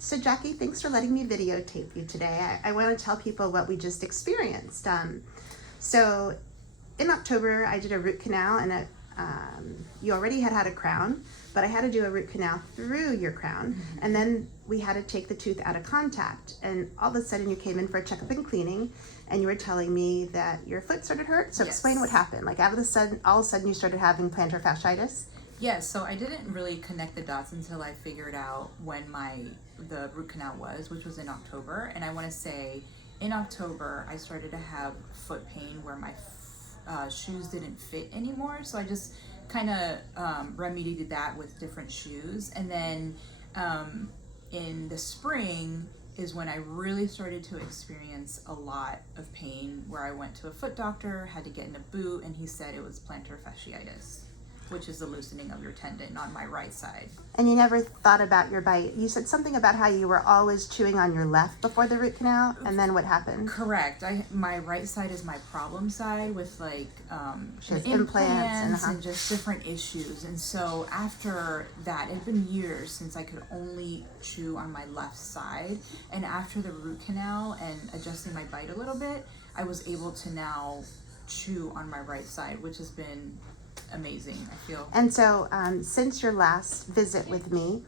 So Jackie, thanks for letting me videotape you today. I want to tell people what we just experienced. So in October, I did a root canal, and you already had a crown, but I had to do a root canal through your crown, and then we had to take the tooth out of contact. And all of a sudden, you came in for a checkup and cleaning, and you were telling me that your foot started to hurt. So Yes. Explain what happened. Like all of a sudden, you started having plantar fasciitis. Yes, so I didn't really connect the dots until I figured out when the root canal was, which was in October. And I want to say in October, I started to have foot pain where my shoes didn't fit anymore. So I just kind of remedied that with different shoes. And then in the spring is when I really started to experience a lot of pain, where I went to a foot doctor, had to get in a boot, and he said it was plantar fasciitis, which is the loosening of your tendon on my right side. And you never thought about your bite. You said something about how you were always chewing on your left before the root canal, and then what happened? Correct. My right side is my problem side with like She has implants implants and just different issues. And so after that, it had been years since I could only chew on my left side. And after the root canal and adjusting my bite a little bit, I was able to now chew on my right side, which has been amazing, I feel. And so since your last visit with me,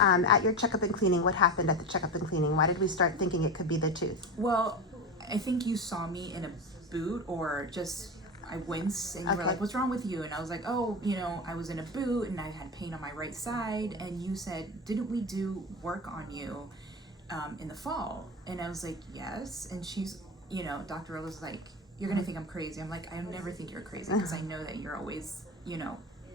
at your checkup and cleaning, what happened at the checkup and cleaning? Why did we start thinking it could be the tooth? Well, I think you saw me in a boot, or just I winced, and you were like, what's wrong with you? And I was like, oh, I was in a boot and I had pain on my right side. And you said, didn't we do work on you in the fall? And I was like, yes. And she's, Dr. was like, you're gonna think I'm crazy. I'm like, I never think you're crazy, because I know that you're always,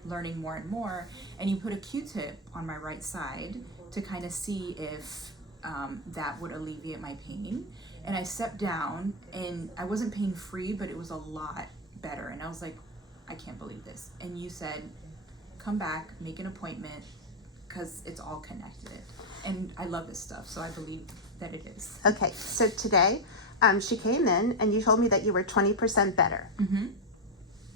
learning more and more. And you put a Q-tip on my right side to kind of see if that would alleviate my pain. And I stepped down, and I wasn't pain free, but it was a lot better. And I was like, I can't believe this. And you said, come back, make an appointment, because it's all connected. And I love this stuff, so I believe that it is. Okay, so today she came in and you told me that you were 20% better.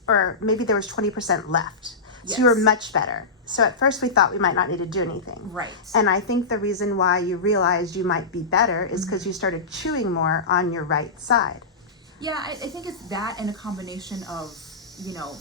Or maybe there was 20% left. So you were much better. So at first we thought we might not need to do anything. Right. And I think the reason why you realized you might be better is because you started chewing more on your right side. Yeah, I think it's that and a combination of,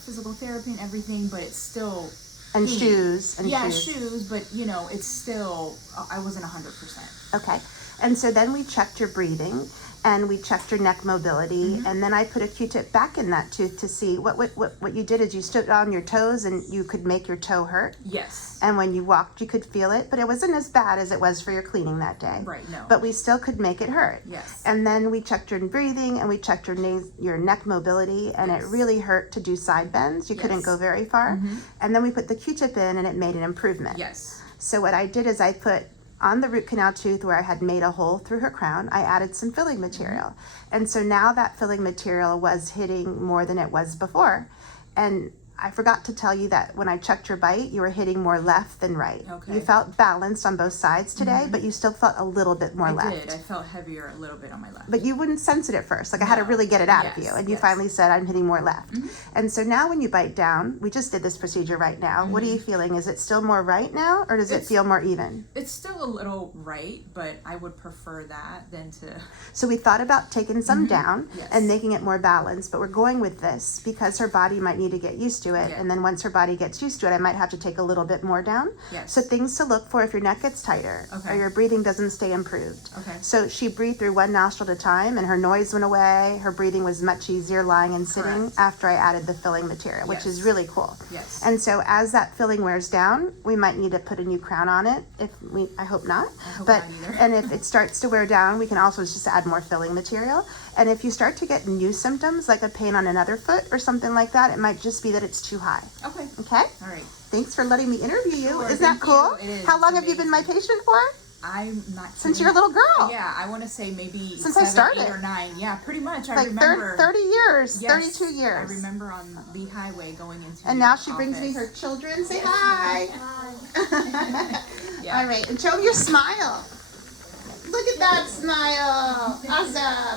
physical therapy and everything, but it's still... And shoes. Shoes, but, it's still, I wasn't 100%. Okay. And so then we checked your breathing, and we checked your neck mobility, and then I put a Q-tip back in that tooth to see what you did is you stood on your toes and you could make your toe hurt. Yes. And when you walked, you could feel it, but it wasn't as bad as it was for your cleaning that day. Right, no. But we still could make it hurt. Yes. And then we checked your breathing, and we checked your neck mobility, and it really hurt to do side bends. You couldn't go very far. And then we put the Q-tip in, and it made an improvement. Yes. So what I did is I put on the root canal tooth where I had made a hole through her crown, I added some filling material. And so now that filling material was hitting more than it was before. And I forgot to tell you that when I checked your bite, you were hitting more left than right. Okay. You felt balanced on both sides today, but you still felt a little bit more left. I did. I felt heavier a little bit on my left. But you wouldn't sense it at first. Like I had to really get it out of you. And you finally said, I'm hitting more left. And so now when you bite down, we just did this procedure right now. What are you feeling? Is it still more right now, or does it feel more even? It's still a little right, but I would prefer that than to... So we thought about taking some down and making it more balanced, but we're going with this because her body might need to get used to it. And then once her body gets used to it, I might have to take a little bit more down. Yes. So things to look for if your neck gets tighter or your breathing doesn't stay improved. Okay. So she breathed through one nostril at a time, and her noise went away. Her breathing was much easier lying and sitting after I added the filling material, which is really cool. Yes. And so as that filling wears down, we might need to put a new crown on it. I hope not. I hope but not either. and if it starts to wear down, we can also just add more filling material. And if you start to get new symptoms like a pain on another foot or something like that, it might just be that it's too high. Okay. Okay? All right. Thanks for letting me interview you. Sure, Isn't that cool? It is. How long have you been my patient for? I'm not... Since you're a little girl. Yeah, I want to say maybe Since 7, I started. 8 or 9. Yeah, pretty much. I Like remember... 30 years, Yes, 32 years. I remember on the highway going into And your now she brings me office. her children. Say hi. Yeah. All right, and show me your smile. Look at that smile. Awesome.